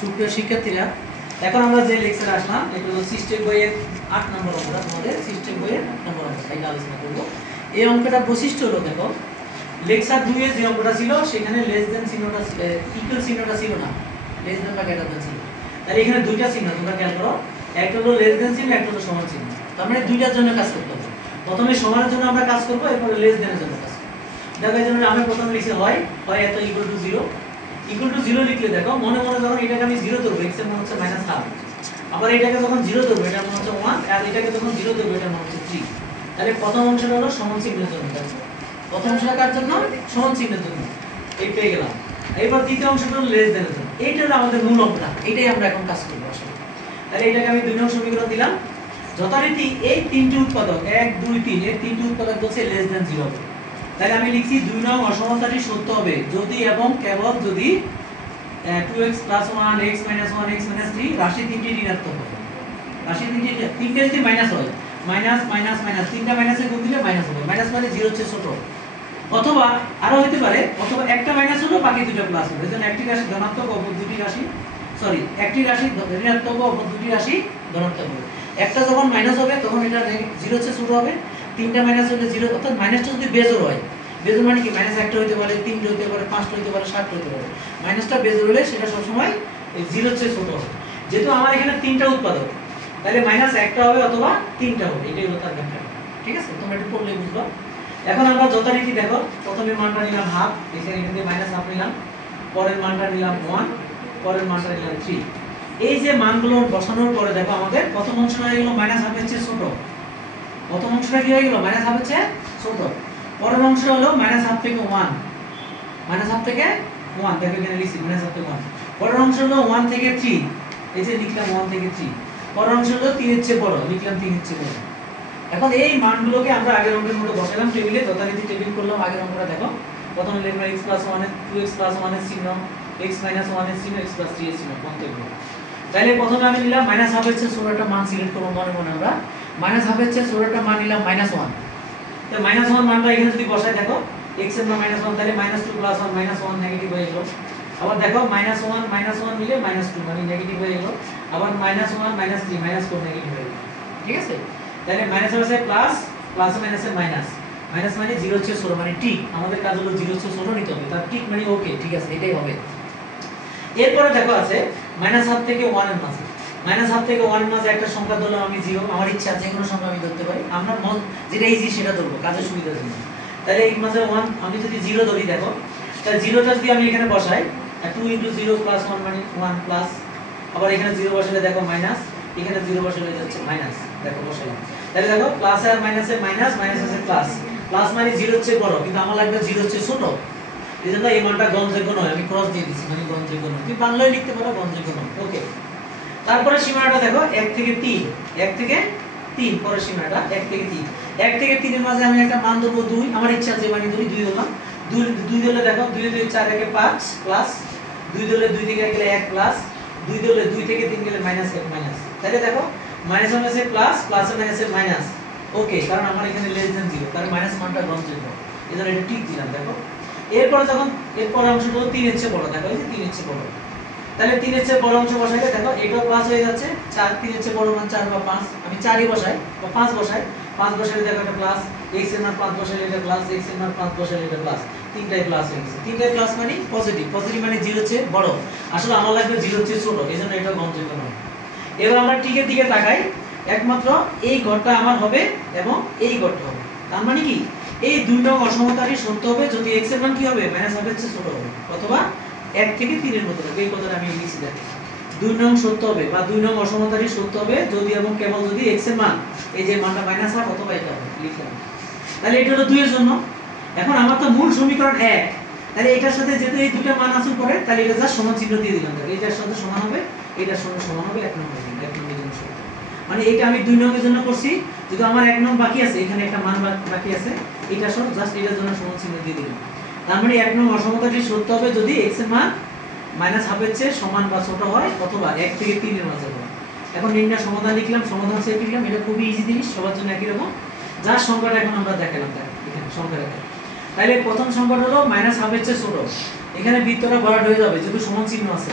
সুপ্রিয় শিক্ষার্থীরা, এখন আমরা যে লেকচারে আসলাম এটা হলো সিস্টেম বইয়ের 8 নম্বর অঙ্ক। তোমাদের সিস্টেম বইয়ের 8 নম্বর অঙ্ক এটা আলোচনা করব। এই অঙ্কটার বৈশিষ্ট্য হলো, দেখো লেকচার 2 এ যে অঙ্কটা ছিল সেখানে লেস দেন চিহ্নটা ইকুয়াল চিহ্নটা ছিল না, লেস দেন বা গ্রেটার দেন ছিল। তাহলে এখানে দুইটা চিহ্ন তোমরা খেয়াল করো, একটা হলো লেস দেন চিহ্ন, একটা হলো সমান চিহ্ন। তার মানে দুইটার জন্য কাজ করতে হবে। প্রথমে সমানের জন্য আমরা কাজ করব, এরপর লেস দেনের জন্য কাজ করব। দেখো এই জন্য আমি প্রথমে লিখছি হয় এত ইকুয়াল টু 0। ইকুয়াল টু 0 লিখলে দেখো মনে মনে যখন এটাকে আমি 0 ধরবো, x এর মান হচ্ছে -1/2, আবার এটাকে যখন 0 ধরবো এটার মান হচ্ছে 1, আর এটাকে যখন 0 ধরবো এটার মান হচ্ছে 3। তাহলে প্রথম অংশটা হলো সমান চিহ্নের জন্য কাজ করব। প্রথম অংশটা কার জন্য? সমান চিহ্নের জন্য। এই পেয়ে গেলাম। এবার দ্বিতীয় অংশটা হলো লেস দেনের জন্য। এইটা হলো আমাদের মূল অঙ্কটা, এটাই আমরা এখন কাজ করব আসলে। তাহলে এটাকে আমি 2 নং সমীকরণ দিলাম। যথারীতি এই তিনটি উৎপাদক 1 2 3 এর তিনটি উৎপাদক বলছে লেস দেন 0 হবে। তাহলে আমি লিখছি 2 নং অসমানতাটি সত্য হবে যদি এবং কেবল যদি 2x + 1 x - 1 x - 3 রাশি তিনটি ঋণাত্মক হবে। রাশি তিনটে যদি মাইনাস হয়, মাইনাস মাইনাস মাইনাস, তিনটা মাইনাসে গুণ দিলে মাইনাস হবে। মাইনাস মানে 0 হচ্ছে ছোট। অথবা আরো হতে পারে, অথবা একটা মাইনাস হলো বাকি দুটো প্লাস হবে। এজন্য একটি রাশি ধনাত্মক অপর দুটি রাশি একটি রাশি ঋণাত্মক অপর দুটি রাশি ধনাত্মক হবে। একটা যখন মাইনাস হবে তখন এটা 0 হচ্ছে ছোট হবে। তিনটা মাইনাস হলে 0, অর্থাৎ মাইনাসটা যদি বেজোড় হয়, বেজোড় মানে কি মাইনাস একটা হতে পারে, 3 হতে পারে, 5 হতে পারে, 7 হতে পারে। মাইনাসটা বেজোড় হলে সেটা সব সময় 0 হচ্ছে ছোট হবে। যেহেতু আমার এখানে তিনটা উৎপাদক, তাহলে মাইনাস একটা হবে অথবা তিনটা হবে, এটাই হলো তার ব্যাখ্যা। ঠিক আছে, তোমরা একটু পড়লে বুঝবা। এখন আমরা যথারীতি দেখো প্রথমে মানটা নিলাম হাফ, এখানে মাইনাস হাফ নিলাম, পরের মানটা নিলাম 1, পরের মানটা নিলাম 3। এই যে মানগুলো বসানোর পরে দেখো আমাদের প্রথম অংশটা হয়ে গেল মাইনাস হাফের চেয়ে ছোট। প্রথম অংশটা কি হয়ে গেল? মাইনাস হাফের চেয়ে ছোট। পরের অংশটা হলো মাইনাস হাফ থেকে 1, মাইনাস হাফ থেকে 1, দেখো এখানে লিখছি মাইনাস হাফ থেকে 1। পরের অংশ হলো 1 থেকে 3, এই যে লিখলাম 1 থেকে 3। পরের অংশ হলো 3 এর চেয়ে বড়, লিখলাম 3 এর চেয়ে বড়। এখন এই মানগুলোকে আমরা আগের অঙ্কের মতো বসালাম টেবিলে, যথারীতি টেবিল করলাম। আগের অঙ্কটা দেখো, প্রথমে লিখলাম x + 1 এর 2x + 1 এর চিহ্ন, x - 1 এর চিহ্ন, x + 3 এর চিহ্ন কোনটা? তাহলে প্রথমে আমি নিলাম মাইনাস হাফের চেয়ে ছোট একটা মান সিলেক্ট করব। মনে মনে আমরা মাইনাস হাফের চেয়ে ছোট একটা মান নিলাম -1। তো -1 মানটা এখানে যদি বসাই, দেখো x এর মান -1, তাহলে -2 + 1 -1 নেগেটিভ হয়ে গেল। আবার দেখো -1 মিলে -2 মানে নেগেটিভ হয়ে গেল। আবার -1 -3 -4 নেগেটিভ হয়ে গেল। ঠিক আছে, তাহলে মাইনাস আছে প্লাস, প্লাস মাইনাসে মাইনাস, মাইনাস মানে 0 হচ্ছে ছোট, মানে ঠিক আমাদের কাজ হলো 0 হচ্ছে ছোট নিতে হবে। তার ঠিক মানে ওকে, ঠিক আছে, এটাই হবে। এরপরে দেখো আছে মাইনাস হাফ থেকে 1 এর মাঝে, মাইনাস হাফ থেকে 1 এর মাঝে একটা সংখ্যা ধরলাম আমি 0। আমার ইচ্ছা যে কোনো সংখ্যা আমি ধরতে পারি, আমরা যেটা ইজি সেটা ধরবো কাজের সুবিধার জন্য। তাহলে এই মাঝে 1 আমি যদি 0 ধরি, দেখো তাহলে 0টা যদি আমি এখানে বসাই, 2 * 0 + 1 মানে 1 প্লাস, আবার এখানে 0 বসালে দেখো মাইনাস, এখানে 0 বসালে যাচ্ছে মাইনাস, দেখো বসালাম। তাহলে দেখো প্লাস আর মাইনাসে মাইনাস, মাইনাস আছে প্লাস, প্লাস মানে 0 হচ্ছে বড়, কিন্তু আমার লাগবে 0 হচ্ছে ছোট। এজন্য এই মানটা গ্রহণযোগ্য নয়, আমি ক্রস দিয়ে দিছি, মানে গ্রহণযোগ্য নয়। তুমি বাংলায় লিখতে পারো গ্রহণযোগ্য নয়। ওকে, তারপরে সীমাটা দেখো 1 থেকে 3, 1 থেকে 3 পরের সীমাটা 1 থেকে 3। 1 থেকে 3 এর মাঝে আমি একটা মান দেবো 2, আমার ইচ্ছা যে মানে ধরি 2 হলাম। 2 ধরলে দেখো 2 2 4 1 5 প্লাস, 2 ধরলে 2 থেকে গেলে 1 প্লাস, 2 ধরলে 2 থেকে 3 গেলে মাইনাস 1 মাইনাস। তাহলে দেখো মাইনাস মাইনাসে প্লাস, প্লাসে মাইনাসে মাইনাস। ওকে, কারণ আমার এখানে লেস দেন 0, কারণ মাইনাস মানটা গ্রহণযোগ্য, এজন্য এটা ঠিক দিলাম। দেখো এরপর যখন এরপর অংশটা 3 এর চেয়ে বড়, দেখো এই যে 3 এর চেয়ে বড়, তাহলে 3 এর চেয়ে বড় অংশ বসাইলে দেখো এটাও প্লাস হয়ে যাচ্ছে। 4 3 এর চেয়ে বড় মান 4 বা 5, আমি 4 ই বসাই বা 5 বসাই। 5 বসাইলে দেখো এটা প্লাস, x এর মান 5 বসাইলে এটা প্লাস, x এর মান 5 বসাইলে এটা প্লাস, তিনটাই প্লাস হয়ে গেছে। তিনটাই প্লাস মানে পজিটিভ, পজিটিভ মানে 0 হচ্ছে বড়। আসলে আমার লাগবে 0 হচ্ছে ছোট, এজন্য এটা গ্রহণযোগ্য নয়। এবার আমরা টিকের দিকে তাকাই, একমাত্র এই ঘরটা আমার হবে এবং এই ঘরটা হবে। তার মানে কি এই 2 নং অসমতারই সত্য হবে যদি x এর মান কি হবে মাইনাস হাফের চেয়ে ছোট হবে, অথবা 1 থেকে 3 এর মধ্যে হবে। এই কথাটা আমি লিখছি, দেখো 2 নং সত্য হবে বা 2 নং অসমতারই সত্য হবে যদি এবং কেবল যদি x এর মান এই যে মানটা মাইনাস হাফ অথবা এটা হবে, লিখলাম। তাহলে এটা হলো 2 এর জন্য। এখন আমার তো মূল সমীকরণ 1, তাহলে এটার সাথে যেহেতু এই দুটো মান আসল করে, তাহলে এটা যা সমান চিহ্ন দিয়ে দিলাম। দেখো এটার সাথে সমান হবে, এটার সঙ্গে সমান হবে 1 নম্বর, 1 নম্বরের জন্য সত্য। মানে এটা আমি 2 নং এর জন্য করছি, যদি আমার 1 নং বাকি আছে, এখানে একটা মান বাকি আছে, এটা সব জাস্ট এটার জন্য সমান চিহ্ন দিয়ে দিলাম। তার মানে 1 নং অসমতাটি সত্য হবে যদি x এর মান মাইনাস হাফের চেয়ে সমান বা ছোট হয় অথবা 1 থেকে 3 এর মাঝে হয়। এখন নির্ণয় সমাধান লিখলাম, সমাধান সেট লিখলাম। এটা খুবই ইজি জিনিস, সবার জন্য একই রকম। যার সংখ্যাটা এখন আমরা দেখালাম, এখানে সংখ্যা রেখা। তাহলে প্রথম সংখ্যাটা হলো মাইনাস হাফের চেয়ে ছোট, এখানে বৃত্তটা ভরাট হয়ে যাবে যেহেতু সমান চিহ্ন আছে।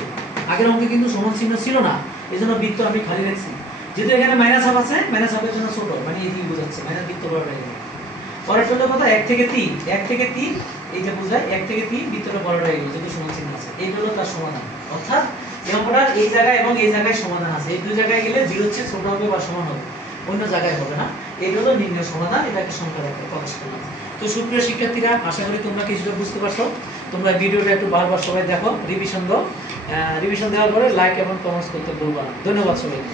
আগের অঙ্কে কিন্তু সমান চিহ্ন ছিল না, এই জন্য বৃত্ত আমি খালি রাখছি। যেহেতু এখানে মাইনাস হাফ আছে, মাইনাস হাফের জন্য ছোট, মানে এদিকে বোঝাচ্ছে মাইনাস বৃত্ত বড় হয়ে গেল। পরের হলো কত, 1 থেকে 3, 1 থেকে 3 এই যে বোঝায় 1 থেকে 3 বৃত্তটা বড় হয়ে গেল, যেহেতু সমান চিহ্ন আছে। এই হলো তার সমাধান। অর্থাৎ এই অঙ্কটার এই জায়গায় এবং এই জায়গায় সমাধান আছে। এই দুই জায়গায় গেলে 0 হচ্ছে ছোট হবে বা সমান হবে, অন্য জায়গায় হবে না। এই হলো নির্ণয় সমাধান, এটাকে সংখ্যা আকারে প্রকাশ করলাম। তো সুপ্রিয় শিক্ষার্থীরা, আশা করি তোমরা কিছুটা বুঝতে পারছো। তোমরা ভিডিওটা একটু বারবার সবাই দেখো, রিভিশন দাও। রিভিশন দেওয়ার পরে লাইক এবং কমেন্টস করতে ভুলবা না। ধন্যবাদ সবাইকে।